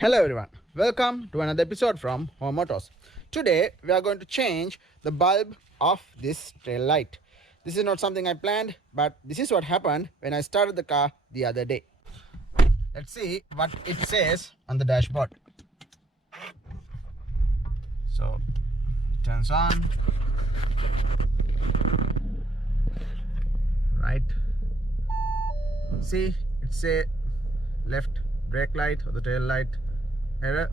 Hello everyone, welcome to another episode from Home Motors. Today we are going to change the bulb of this tail light. This is not something I planned, but this is what happened when I started the car the other day. Let's see what it says on the dashboard. So it turns on, right? See, it says left brake light or the tail light error.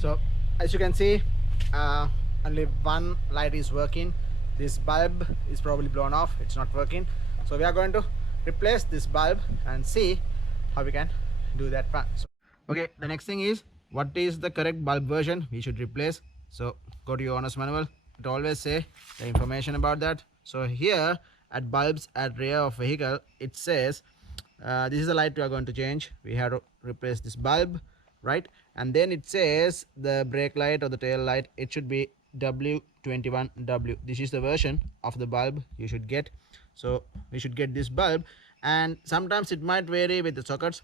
So as you can see, only one light is working. This bulb is probably blown off, it's not working. So we are going to replace this bulb and see how we can do that one. Okay, the next thing is, what is the correct bulb version we should replace? So go to your owner's manual. It always say the information about that. So here at bulbs at rear of vehicle, it says this is the light we are going to change. We have to replace this bulb, right? And then it says the brake light or the tail light, it should be W21W. This is the version of the bulb you should get. So we should get this bulb, and sometimes it might vary with the sockets,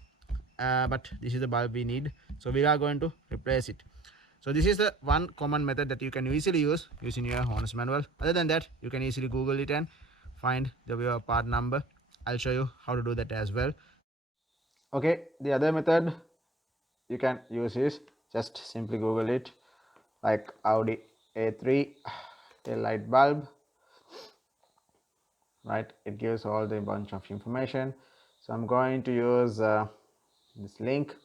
but this is the bulb we need. So we are going to replace it. So this is the one common method that you can easily use using your owner's manual. Other than that, you can easily Google it and find the part number. I'll show you how to do that as well. Okay, the other method you can use is just simply Google it, like Audi A3 tail light bulb, right? It gives all the bunch of information. So I'm going to use this link,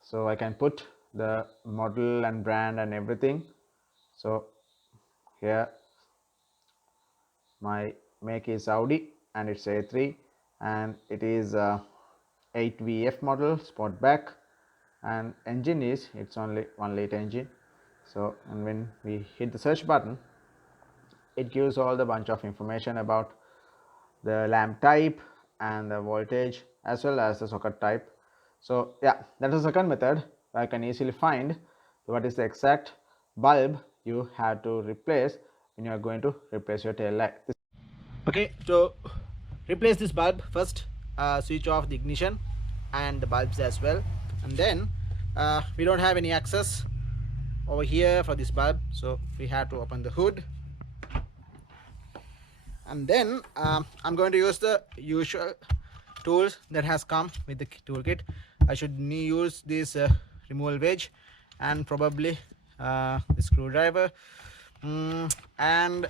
so I can put the model and brand and everything. So here my make is Audi and it's A3 and it is 8VF model Sportback, and engine is, it's only 1-liter engine. So and when we hit the search button, it gives all the bunch of information about the lamp type and the voltage as well as the socket type. So yeah, that is the second method. I can easily find what is the exact bulb you have to replace when you are going to replace your tail light. Okay, to replace this bulb, first switch off the ignition and the bulbs as well, and then we don't have any access over here for this bulb, so we have to open the hood, and then I'm going to use the usual tools that has come with the toolkit. I should use this removal wedge and probably the screwdriver, and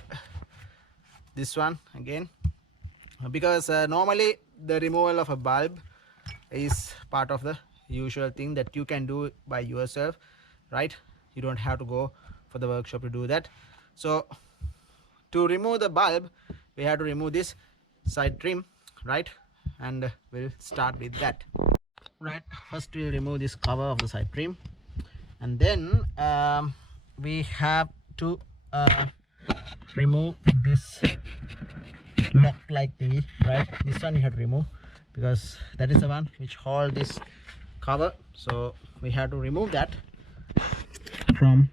this one again, because normally the removal of a bulb is part of the usual thing that you can do by yourself, right? You don't have to go for the workshop to do that. So to remove the bulb, we have to remove this side trim, right? And we'll start with that. Right, first we'll remove this cover of the side trim, and then we have to remove this lock like thingy, right? This one you have to remove because that is the one which holds this cover. So we have to remove that from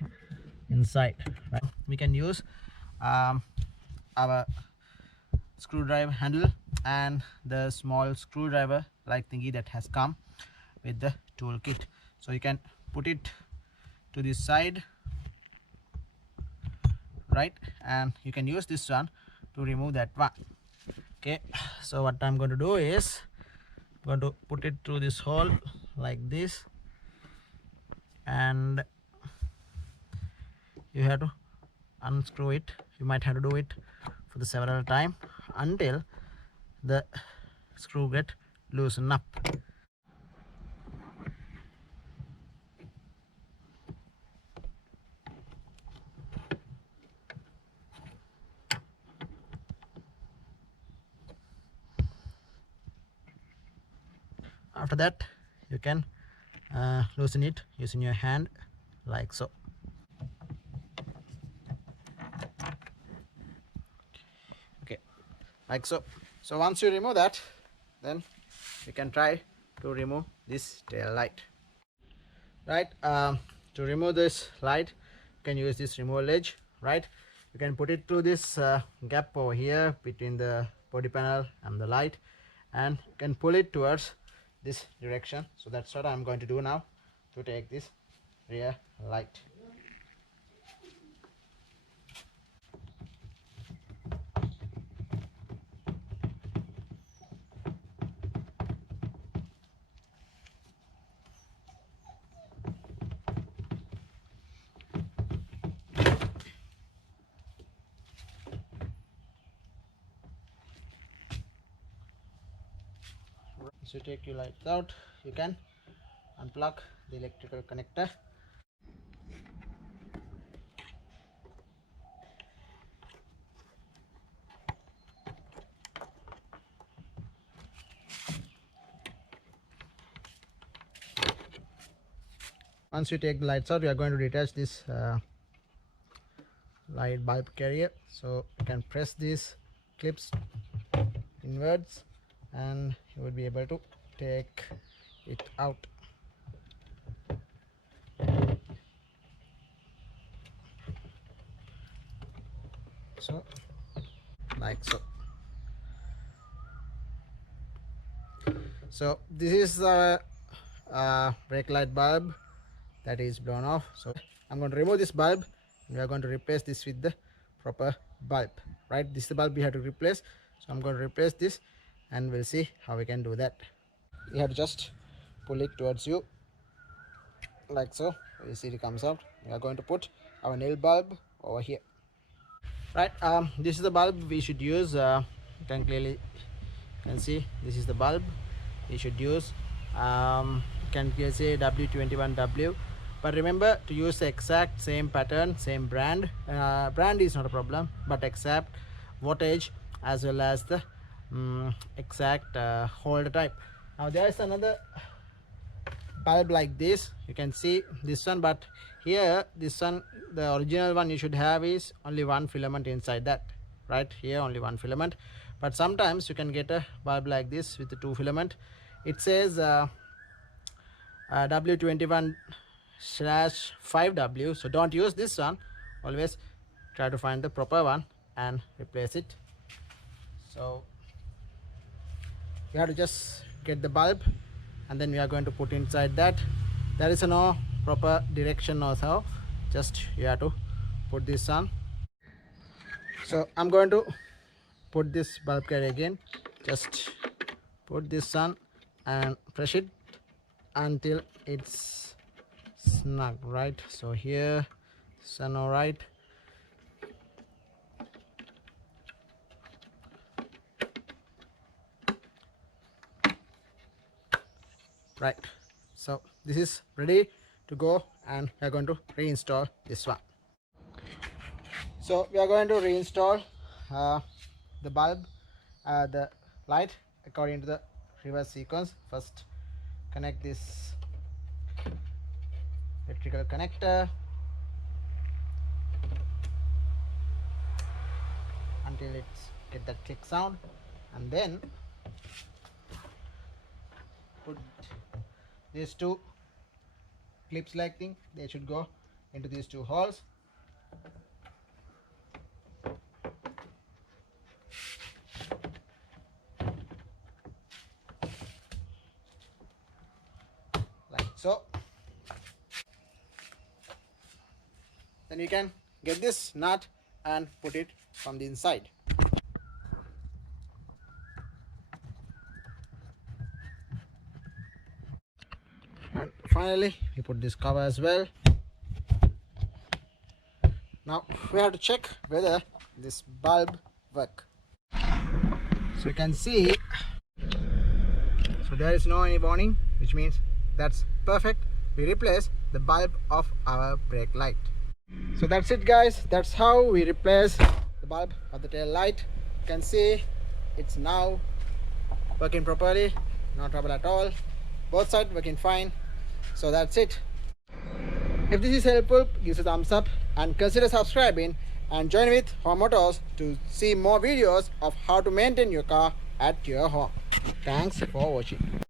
inside, right? We can use our screwdriver handle and the small screwdriver like thingy that has come with the toolkit. So you can put it to this side, right? And you can use this one to remove that one. Okay, so what I'm going to do is I'm going to put it through this hole like this, and you have to unscrew it. You might have to do it for the several times until the screw get loosened up. After that, you can loosen it using your hand like so. Okay, like so. So once you remove that, then you can try to remove this tail light, right? To remove this light, you can use this removal edge, right? You can put it through this gap over here between the body panel and the light, and you can pull it towards this direction. So that's what I'm going to do now. to take this rear light. So take your lights out, you can unplug the electrical connector. Once you take the lights out, we are going to detach this light bulb carrier. So you can press these clips inwards and you will be able to take it out. So like so. So this is the brake light bulb that is blown off. So I'm going to remove this bulb and we are going to replace this with the proper bulb, right? This is the bulb we have to replace, so I'm going to replace this and we'll see how we can do that. You have to just pull it towards you like so. You see it comes out. We are going to put our nail bulb over here, right? This is the bulb we should use. You can clearly see this is the bulb we should use. Can say W21W, but remember to use the exact same pattern, same brand. Brand is not a problem, but exact wattage as well as the exact holder type. Now there is another bulb like this, you can see this one, but here this one, the original one you should have is only one filament inside that, right? Here only one filament, but sometimes you can get a bulb like this with the two filament. It says W21/5W, so don't use this one. Always try to find the proper one and replace it. So you have to just get the bulb and then we are going to put inside that. There is no proper direction also, just you have to put this on. So I'm going to put this bulb carrier again, just put this on and press it until it's snug, right? So here it's all right. Right, so this is ready to go and we are going to reinstall this one. So we are going to reinstall the bulb, the light according to the reverse sequence. First connect this electrical connector until it's get that click sound, and then put these two clips like thing, they should go into these two holes. Like so. Then you can get this nut and put it from the inside. And finally we put this cover as well. Now we have to check whether this bulb work. So you can see, so there is no any warning, which means that's perfect. We replace the bulb of our brake light. So that's it guys, that's how we replace the bulb of the tail light. You can see it's now working properly, no trouble at all, both sides working fine. So that's it. If this is helpful, give us a thumbs up and consider subscribing and join with Home Motors to see more videos of how to maintain your car at your home. Thanks for watching.